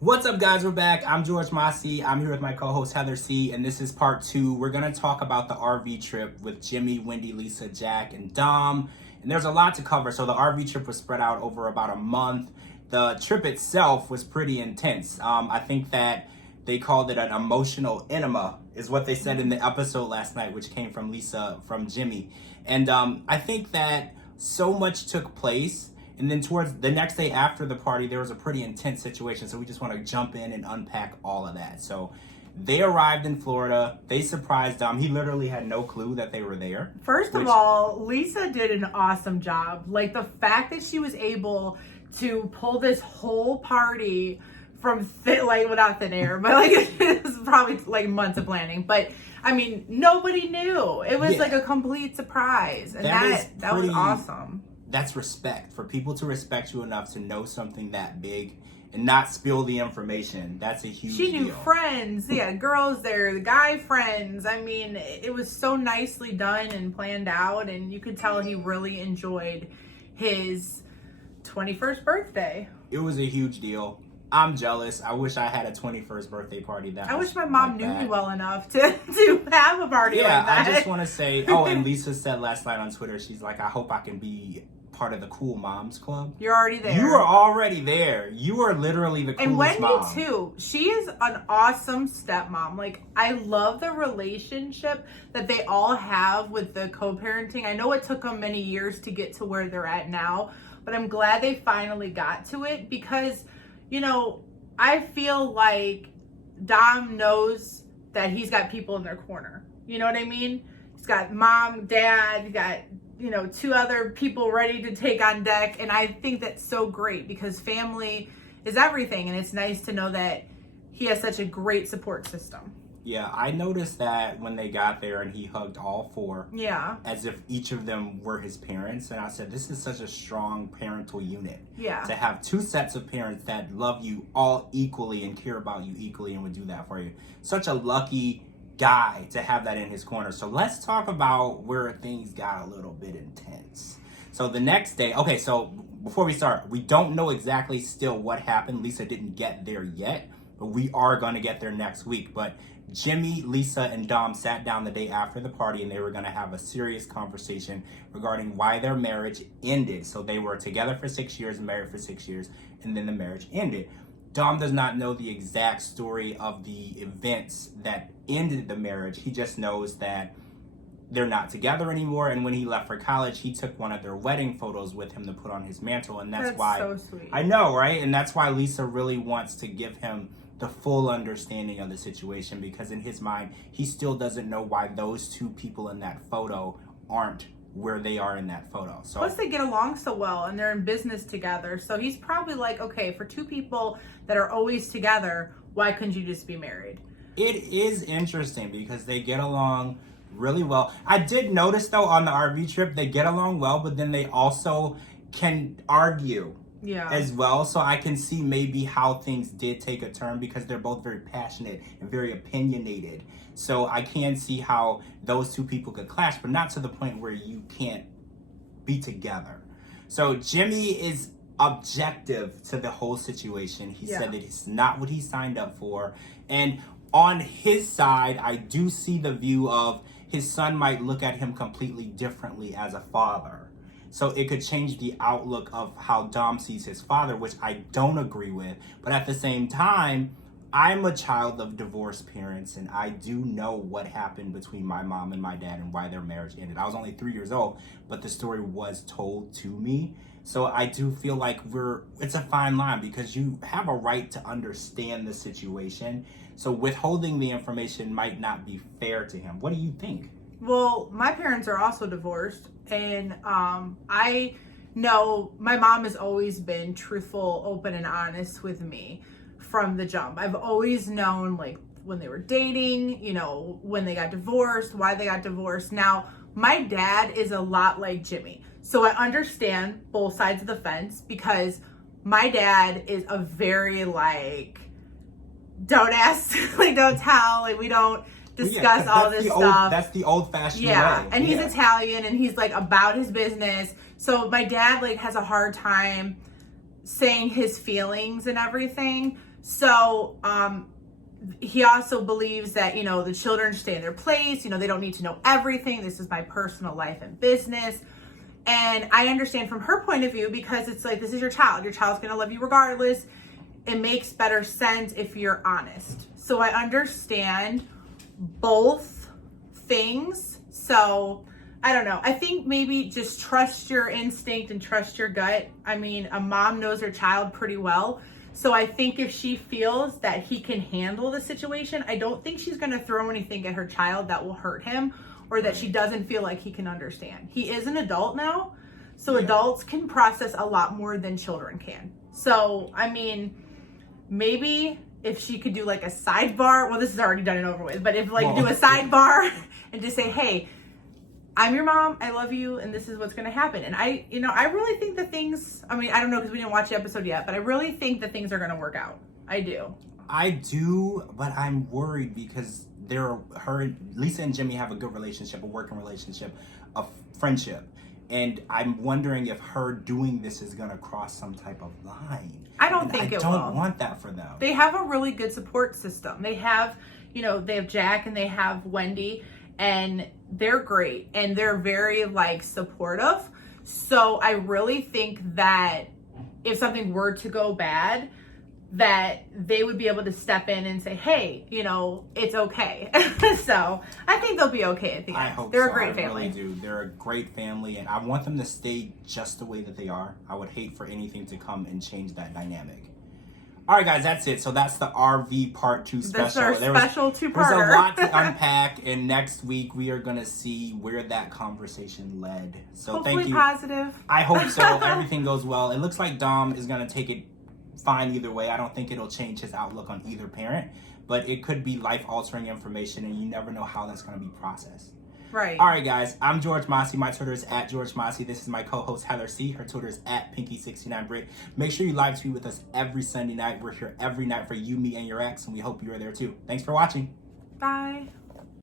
What's up, guys? We're back. I'm George Mossey. I'm here with my co-host Heather C, and this is part 2. We're going to talk about the RV trip with Jimmy, Wendy, Lisa, Jack, and Dom. And there's a lot to cover. So the RV trip was spread out over about a month. The trip itself was pretty intense. I think that they called it an emotional enema, is what they said in the episode last night, which came from Lisa, from Jimmy. And I think that so much took place. And then towards the next day after the party, there was a pretty intense situation. So we just want to jump in and unpack all of that. So they arrived in Florida. They surprised Dom. He literally had no clue that they were there. First of all, Lisa did an awesome job. Like, the fact that she was able to pull this whole party from without thin air, but like it was probably like months of planning. But I mean, nobody knew. It was like a complete surprise. And that was awesome. That's respect. For people to respect you enough to know something that big and not spill the information. That's a huge deal. She knew friends. Yeah, girls there, the guy friends. I mean, it was so nicely done and planned out, and you could tell he really enjoyed his 21st birthday. It was a huge deal. I'm jealous. I wish I had a 21st birthday party. I wish my mom knew me well enough to have a party like that. I just want to say, and Lisa said last night on Twitter, she's like, I hope I can be part of the Cool Moms Club. You're already there. You are already there. You are literally the coolest mom. And Wendy too. She is an awesome stepmom. Like, I love the relationship that they all have with the co-parenting. I know it took them many years to get to where they're at now, but I'm glad they finally got to it because, you know, I feel like Dom knows that he's got people in their corner. You know what I mean? He's got mom, dad, he's got, you know, 2 other people ready to take on deck. And I think that's so great because family is everything. And it's nice to know that he has such a great support system. Yeah, I noticed that when they got there and he hugged all 4. Yeah. As if each of them were his parents. And I said, this is such a strong parental unit. Yeah. To have 2 sets of parents that love you all equally and care about you equally and would do that for you. Such a lucky guy to have that in his corner. So let's talk about where things got a little bit intense. So the next day, so before we start, we don't know exactly still what happened. Lisa didn't get there yet, but we are going to get there next week. But Jimmy, Lisa, and Dom sat down the day after the party and they were going to have a serious conversation regarding why their marriage ended. So they were together for 6 years, married for 6 years, and then the marriage ended. Dom does not know the exact story of the events that ended the marriage. He just knows that they're not together anymore. And when he left for college, he took one of their wedding photos with him to put on his mantle. And that's why, so sweet. I know, right? And that's why Lisa really wants to give him the full understanding of the situation, because in his mind, he still doesn't know why those 2 people in that photo aren't where they are in that photo. So plus they get along so well and they're in business together. So he's probably like, okay, for 2 people that are always together, why couldn't you just be married? It is interesting because they get along really well. I did notice though on the RV trip, they get along well, but then they also can argue as well. So I can see maybe how things did take a turn because they're both very passionate and very opinionated. So I can see how those 2 people could clash, but not to the point where you can't be together. So Jimmy is objective to the whole situation. He said that it's not what he signed up for. And on his side, I do see the view of his son might look at him completely differently as a father. So it could change the outlook of how Dom sees his father, which I don't agree with. But at the same time, I'm a child of divorced parents, and I do know what happened between my mom and my dad and why their marriage ended. I was only 3 years old, but the story was told to me. So I do feel like it's a fine line because you have a right to understand the situation. So withholding the information might not be fair to him. What do you think? Well, my parents are also divorced, and I know my mom has always been truthful, open, and honest with me from the jump. I've always known, like, when they were dating, you know, when they got divorced, why they got divorced. Now, my dad is a lot like Jimmy, so I understand both sides of the fence because my dad is a very, like, don't ask, like, don't tell, like, we don't discuss all this stuff. That's the old-fashioned way. And he's Italian and he's like about his business. So my dad like has a hard time saying his feelings and everything. So he also believes that, you know, the children stay in their place. You know, they don't need to know everything. This is my personal life and business. And I understand from her point of view, because it's like, this is your child. Your child's going to love you regardless. It makes better sense if you're honest. So I understand both things. So I don't know. I think maybe just trust your instinct and trust your gut. I mean, a mom knows her child pretty well. So I think if she feels that he can handle the situation, I don't think she's going to throw anything at her child that will hurt him or that she doesn't feel like he can understand. He is an adult now, so adults can process a lot more than children can. So, I mean, maybe if she could do like a sidebar, well, this is already done and over with, but if like do a sidebar and just say, hey, I'm your mom, I love you, and this is what's going to happen. And I really think that things, I mean, I don't know because we didn't watch the episode yet, but I really think that things are going to work out. I do. I do, but I'm worried because Lisa and Jimmy have a good relationship, a working relationship, a friendship. And I'm wondering if her doing this is going to cross some type of line. I don't think it will. I don't want that for them. They have a really good support system. They have, you know, they have Jack and they have Wendy, and they're great and they're very like supportive. So I really think that if something were to go bad, that they would be able to step in and say, hey, you know, it's okay. So I think they'll be okay at the end. I hope they're so. a great family. I really do. They're a great family, and I want them to stay just the way that they are. I would hate for anything to come and change that dynamic. All right, guys, that's it. So that's the RV Part 2 special. That's our special two-parter. There's a lot to unpack, and next week we are going to see where that conversation led. So hopefully thank you. Positive. I hope so. Everything goes well. It looks like Dom is going to take it fine either way. I don't think it'll change his outlook on either parent, but it could be life-altering information, and you never know how that's going to be processed. Right. All right, guys. I'm George Mossey. My Twitter is at George Mossey. This is my co-host, Heather C. Her Twitter is at Pinky69Brit. Make sure you live tweet with us every Sunday night. We're here every night for you, me, and your ex, and we hope you are there too. Thanks for watching. Bye.